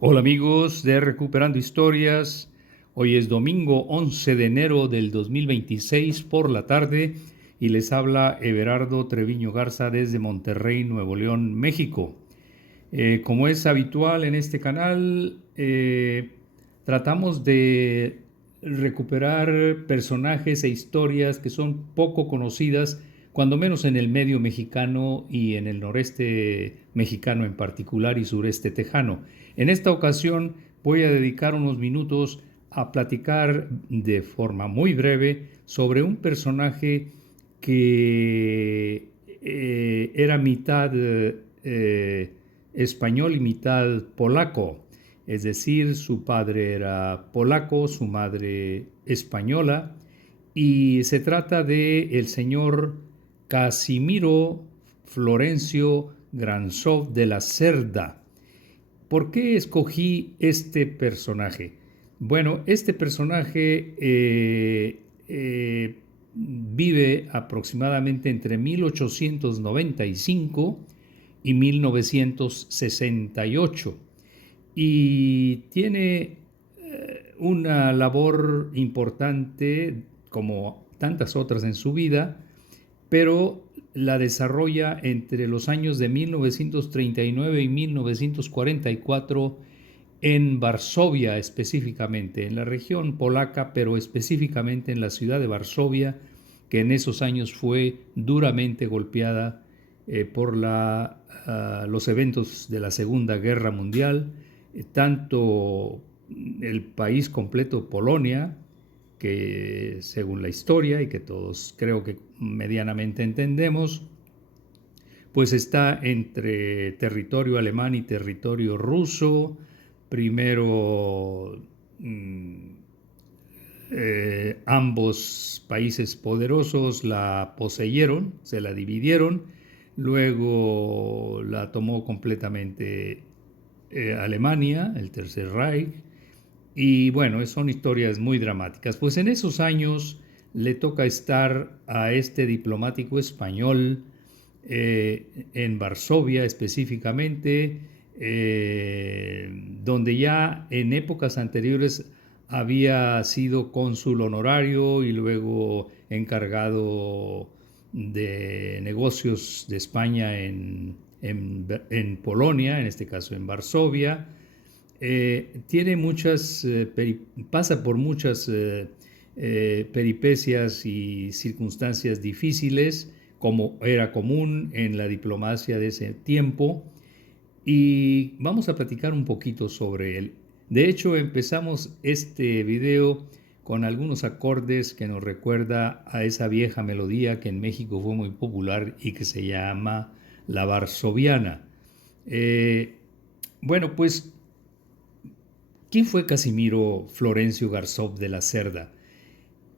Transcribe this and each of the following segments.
Hola amigos de Recuperando Historias. Hoy es domingo 11 de enero del 2026 por la tarde y les habla Everardo Treviño Garza desde Monterrey, Nuevo León, México. Como es habitual en este canal, tratamos de recuperar personajes e historias que son poco conocidas, cuando menos en el medio mexicano y en el noreste mexicano en particular y sureste tejano. En esta ocasión voy a dedicar unos minutos a platicar de forma muy breve sobre un personaje que era mitad español y mitad polaco. Es decir, su padre era polaco, su madre española, y se trata de el señor Casimiro Florencio Gransov de la Cerda. ¿Por qué escogí este personaje? Bueno, este personaje vive aproximadamente entre 1895 y 1968 y tiene una labor importante como tantas otras en su vida, pero la desarrolla entre los años de 1939 y 1944 en Varsovia específicamente, en la región polaca, pero específicamente en la ciudad de Varsovia, que en esos años fue duramente golpeada por los eventos de la Segunda Guerra Mundial, tanto el país completo, Polonia, que según la historia y que todos creo que medianamente entendemos, pues está entre territorio alemán y territorio ruso. Primero ambos países poderosos la poseyeron, se la dividieron, luego la tomó completamente Alemania, el Tercer Reich, y bueno, son historias muy dramáticas. Pues en esos años le toca estar a este diplomático español en Varsovia específicamente, donde ya en épocas anteriores había sido cónsul honorario y luego encargado de negocios de España en Polonia, en este caso en Varsovia. Tiene muchas, pasa por muchas peripecias y circunstancias difíciles, como era común en la diplomacia de ese tiempo, y vamos a platicar un poquito sobre él. De hecho, empezamos este video con algunos acordes que nos recuerda a esa vieja melodía que en México fue muy popular y que se llama la varsoviana. Eh, bueno, pues ¿quién fue Casimiro Florencio Garzov de la Cerda?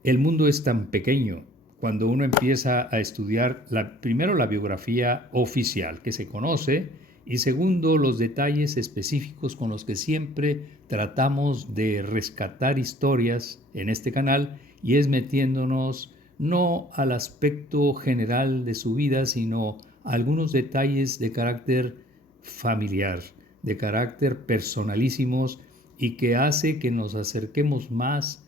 El mundo es tan pequeño cuando uno empieza a estudiar primero la biografía oficial que se conoce y segundo los detalles específicos con los que siempre tratamos de rescatar historias en este canal, y es metiéndonos no al aspecto general de su vida, sino a algunos detalles de carácter familiar, de carácter personalísimos, y que hace que nos acerquemos más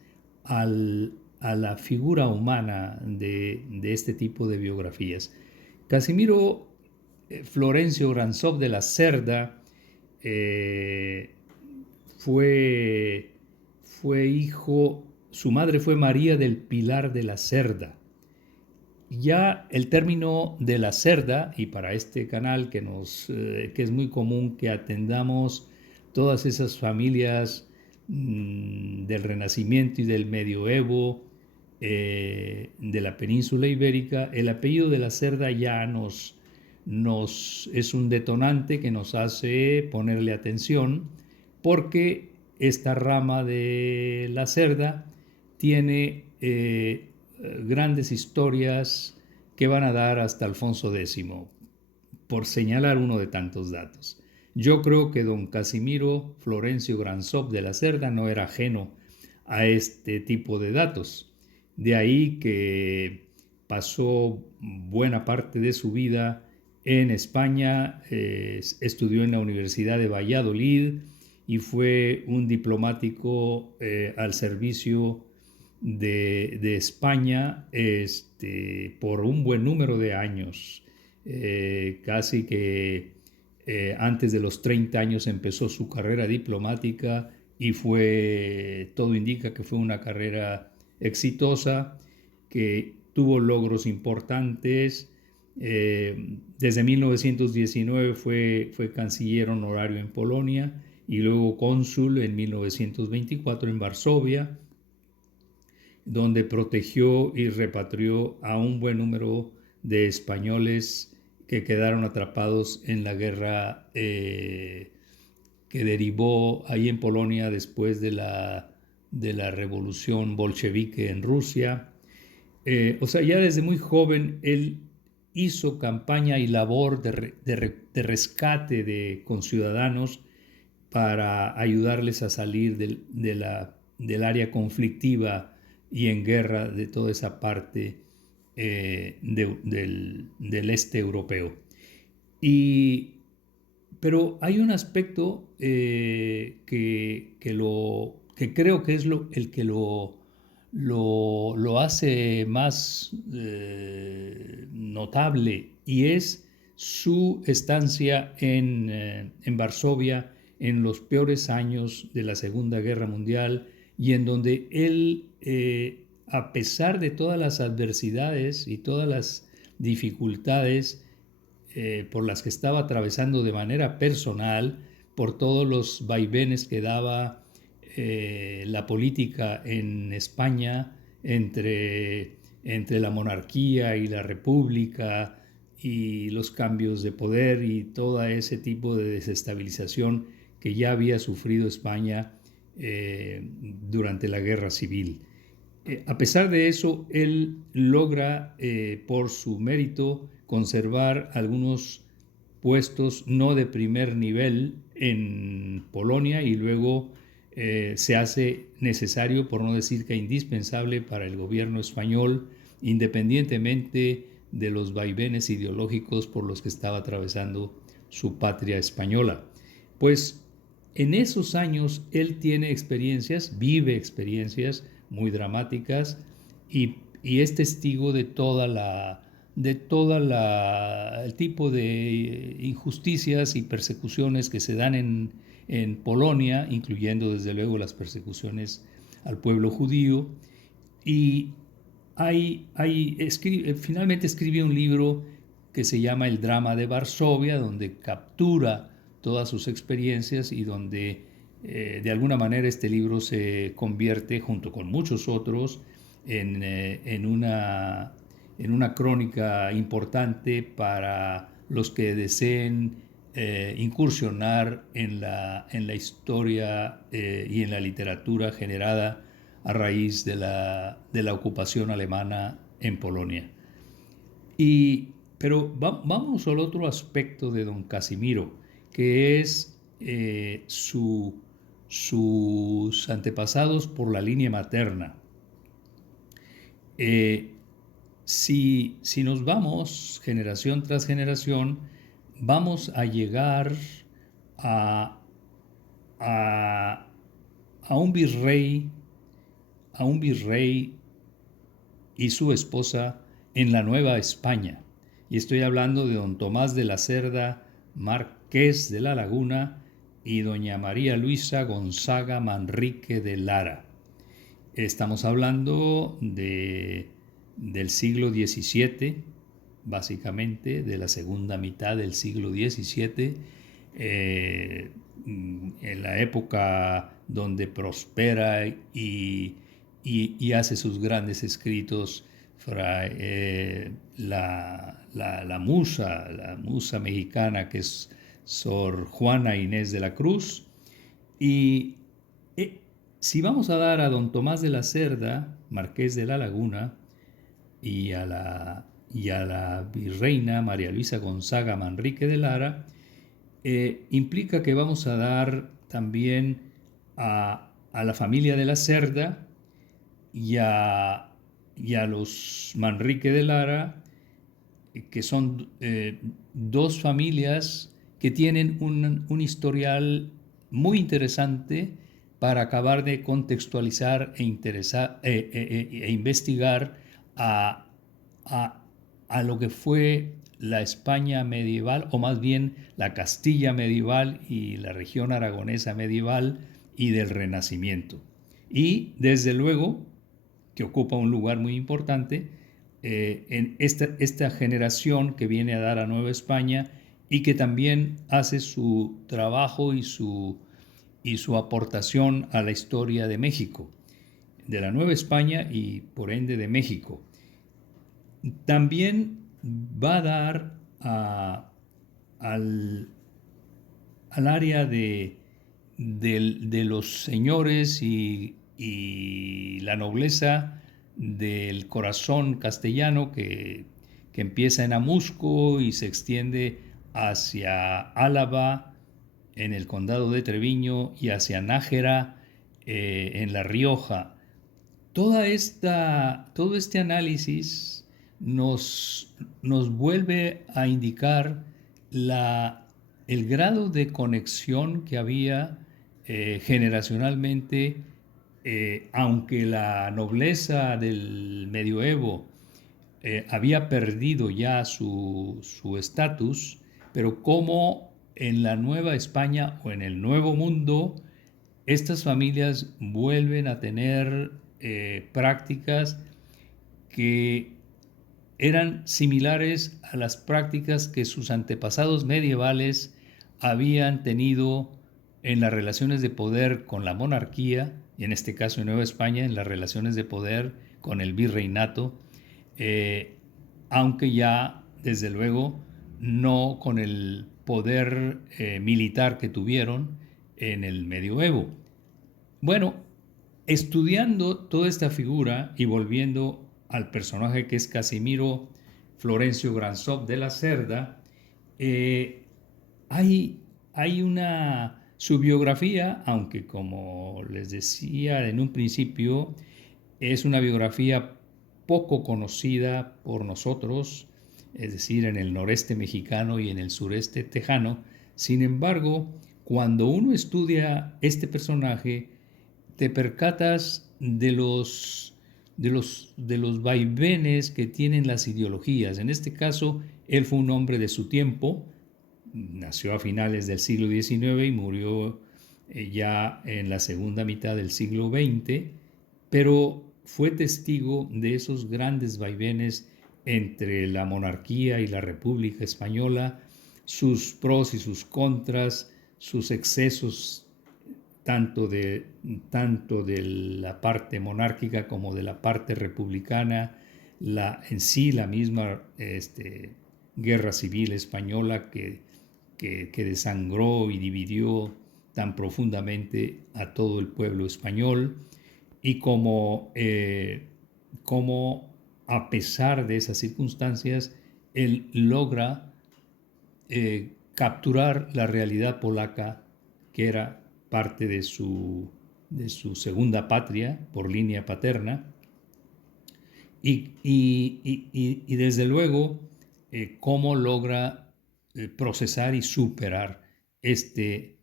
a la figura humana de este tipo de biografías. Casimiro Florencio Gransov de la Cerda eh, fue, fue hijo, su madre fue María del Pilar de la Cerda. Ya el término de la cerda, y para este canal que es muy común que atendamos todas esas familias del Renacimiento y del Medioevo, de la península ibérica, el apellido de la Cerda ya es un detonante que nos hace ponerle atención, porque esta rama de la Cerda tiene grandes historias que van a dar hasta Alfonso X, por señalar uno de tantos datos. Yo creo que don Casimiro Florencio Gransov de la Cerda no era ajeno a este tipo de datos. De ahí que pasó buena parte de su vida en España, estudió en la Universidad de Valladolid y fue un diplomático al servicio de España por un buen número de años. Casi que antes de los 30 años empezó su carrera diplomática y todo indica que fue una carrera exitosa, que tuvo logros importantes. Desde 1919 fue canciller honorario en Polonia y luego cónsul en 1924 en Varsovia, donde protegió y repatrió a un buen número de españoles que quedaron atrapados en la guerra que derivó ahí en Polonia después de la revolución bolchevique en Rusia. O sea, ya desde muy joven él hizo campaña y labor de rescate de conciudadanos para ayudarles a salir del área conflictiva y en guerra de toda esa parte del este europeo. Pero hay un aspecto que creo que es el que lo hace más notable, y es su estancia en Varsovia en los peores años de la Segunda Guerra Mundial, y en donde él, a pesar de todas las adversidades y todas las dificultades por las que estaba atravesando de manera personal, por todos los vaivenes que daba la política en España entre la monarquía y la república y los cambios de poder y todo ese tipo de desestabilización que ya había sufrido España durante la guerra civil. A pesar de eso, él logra, por su mérito, conservar algunos puestos no de primer nivel en Polonia, y luego se hace necesario, por no decir que indispensable, para el gobierno español, independientemente de los vaivenes ideológicos por los que estaba atravesando su patria española. Pues en esos años él vive experiencias muy dramáticas, y es testigo de el tipo de injusticias y persecuciones que se dan en Polonia, incluyendo desde luego las persecuciones al pueblo judío. Y finalmente escribe un libro que se llama El drama de Varsovia, donde captura todas sus experiencias y donde de alguna manera este libro se convierte, junto con muchos otros, en una crónica importante para los que deseen incursionar en la historia y en la literatura generada a raíz de la ocupación alemana en Polonia. Pero vamos al otro aspecto de don Casimiro, que es sus antepasados por la línea materna. Si nos vamos generación tras generación, vamos a llegar a un virrey y su esposa en la Nueva España. Y estoy hablando de don Tomás de la Cerda, marqués de la Laguna, y doña María Luisa Gonzaga Manrique de Lara. Estamos hablando del siglo XVII, básicamente, de la segunda mitad del siglo XVII, en la época donde prospera y hace sus grandes escritos la musa mexicana, que es Sor Juana Inés de la Cruz. Y si vamos a dar a don Tomás de la Cerda, marqués de la Laguna, y a la virreina María Luisa Gonzaga Manrique de Lara, implica que vamos a dar también a la familia de la Cerda y a los Manrique de Lara, que son dos familias que tienen un historial muy interesante para acabar de contextualizar e investigar a, a, a lo que fue la España medieval, o más bien la Castilla medieval y la región aragonesa medieval y del Renacimiento. Y desde luego, que ocupa un lugar muy importante en esta generación que viene a dar a Nueva España y que también hace su trabajo y su aportación a la historia de México, de la Nueva España y por ende de México. También va a dar al, al área de los señores y la nobleza del corazón castellano que empieza en Amusco y se extiende hacia Álava en el condado de Treviño y hacia Nájera en La Rioja. Todo este análisis nos vuelve a indicar el grado de conexión que había generacionalmente, aunque la nobleza del medioevo había perdido ya su estatus, pero como en la Nueva España o en el Nuevo Mundo, estas familias vuelven a tener prácticas que eran similares a las prácticas que sus antepasados medievales habían tenido en las relaciones de poder con la monarquía, y en este caso en Nueva España, en las relaciones de poder con el virreinato, eh, aunque ya, desde luego, no con el poder militar que tuvieron en el medioevo. Bueno, estudiando toda esta figura y volviendo al personaje que es Casimiro Florencio Gransov de la Cerda, eh, hay, su biografía, aunque como les decía en un principio, es una biografía poco conocida por nosotros, es decir, en el noreste mexicano y en el sureste tejano. Sin embargo, cuando uno estudia este personaje, te percatas de los vaivenes que tienen las ideologías. En este caso, él fue un hombre de su tiempo, nació a finales del siglo XIX y murió ya en la segunda mitad del siglo XX, pero fue testigo de esos grandes vaivenes entre la monarquía y la República Española, sus pros y sus contras, sus excesos tanto de la parte monárquica como de la parte republicana, en sí la misma guerra civil española que desangró y dividió tan profundamente a todo el pueblo español, y como a pesar de esas circunstancias, él logra capturar la realidad polaca, que era parte de su segunda patria por línea paterna, y desde luego cómo logra procesar y superar este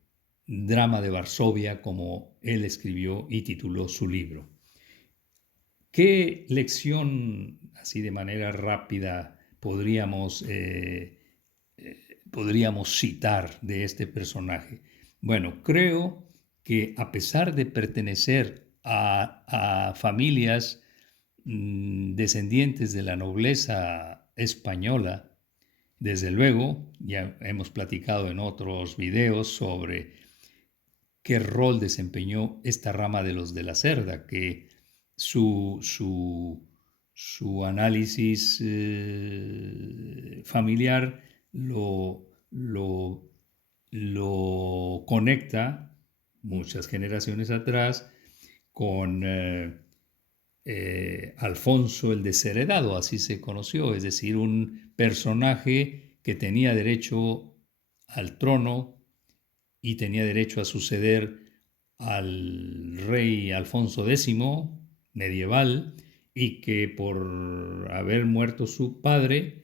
drama de Varsovia, como él escribió y tituló su libro. ¿Qué lección, así de manera rápida, podríamos citar de este personaje? Bueno, creo que a pesar de pertenecer a familias descendientes de la nobleza española, desde luego, ya hemos platicado en otros videos sobre qué rol desempeñó esta rama de los de la Cerda, que su, su, su análisis familiar lo conecta muchas generaciones atrás con Alfonso el Desheredado, así se conoció, es decir, un personaje que tenía derecho al trono y tenía derecho a suceder al rey Alfonso X medieval, y que por haber muerto su padre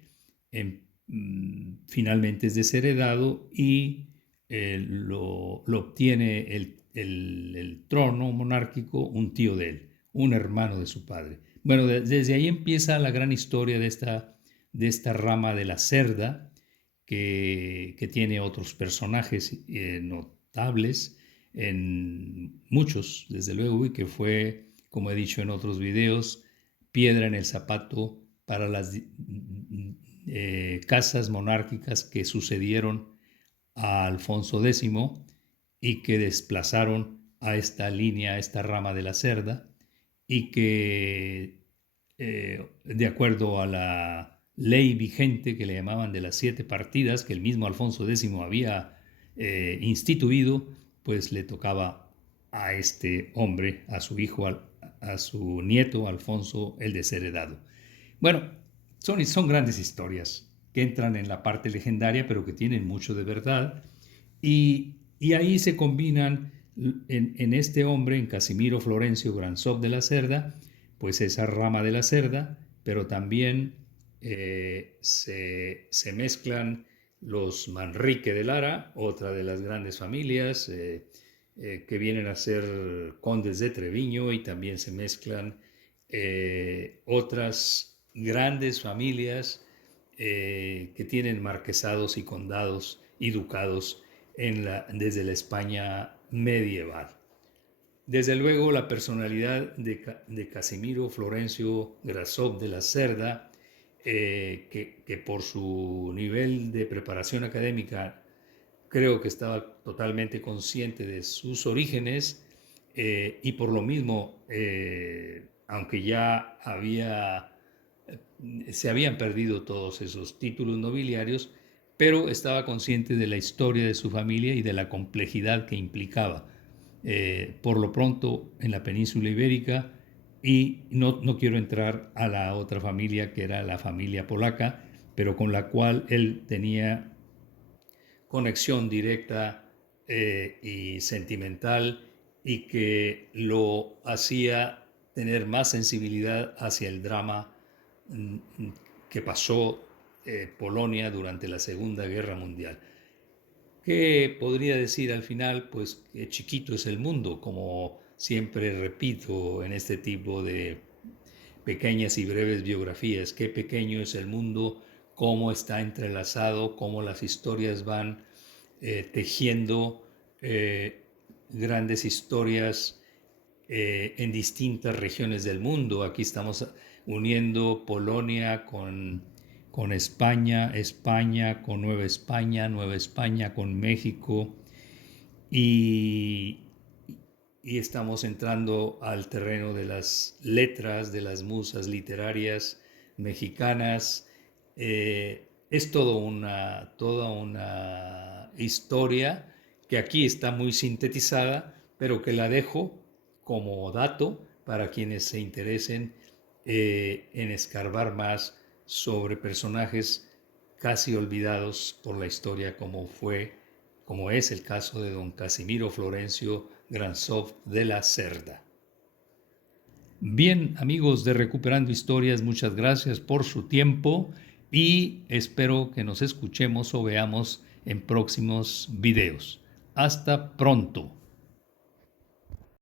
finalmente es desheredado y lo obtiene el trono monárquico un tío de él, un hermano de su padre. Bueno, desde ahí empieza la gran historia de esta rama de la Cerda, que tiene otros personajes notables, en muchos, desde luego, y que fue, como he dicho en otros videos, piedra en el zapato para las casas monárquicas que sucedieron a Alfonso X y que desplazaron a esta línea, a esta rama de la Cerda, y que de acuerdo a la ley vigente que le llamaban de las 7 partidas que el mismo Alfonso X había instituido, pues le tocaba a este hombre, a su hijo, a su nieto Alfonso el Desheredado. Bueno, son grandes historias que entran en la parte legendaria, pero que tienen mucho de verdad. Y ahí se combinan en este hombre, en Casimiro Florencio Gransov de la Cerda, pues esa rama de la Cerda, pero también se mezclan los Manrique de Lara, otra de las grandes familias que vienen a ser condes de Treviño, y también se mezclan otras grandes familias que tienen marquesados y condados y ducados desde la España medieval. Desde luego, la personalidad de Casimiro Florencio Grassov de la Cerda, que por su nivel de preparación académica creo que estaba totalmente consciente de sus orígenes, y por lo mismo, aunque ya se habían perdido todos esos títulos nobiliarios, pero estaba consciente de la historia de su familia y de la complejidad que implicaba. Por lo pronto, en la península ibérica, y no quiero entrar a la otra familia, que era la familia polaca, pero con la cual él tenía conexión directa y sentimental, y que lo hacía tener más sensibilidad hacia el drama que pasó Polonia durante la Segunda Guerra Mundial. ¿Qué podría decir al final? Pues que chiquito es el mundo, como siempre repito en este tipo de pequeñas y breves biografías. Qué pequeño es el mundo, cómo está entrelazado, cómo las historias van tejiendo grandes historias en distintas regiones del mundo. Aquí estamos uniendo Polonia con España, España con Nueva España con México, y, y estamos entrando al terreno de las letras, de las musas literarias mexicanas. Es toda una historia que aquí está muy sintetizada, pero que la dejo como dato para quienes se interesen en escarbar más sobre personajes casi olvidados por la historia, como es el caso de don Casimiro Florencio Gransov de la Cerda. Bien, amigos de Recuperando Historias, muchas gracias por su tiempo y espero que nos escuchemos o veamos en próximos videos. Hasta pronto.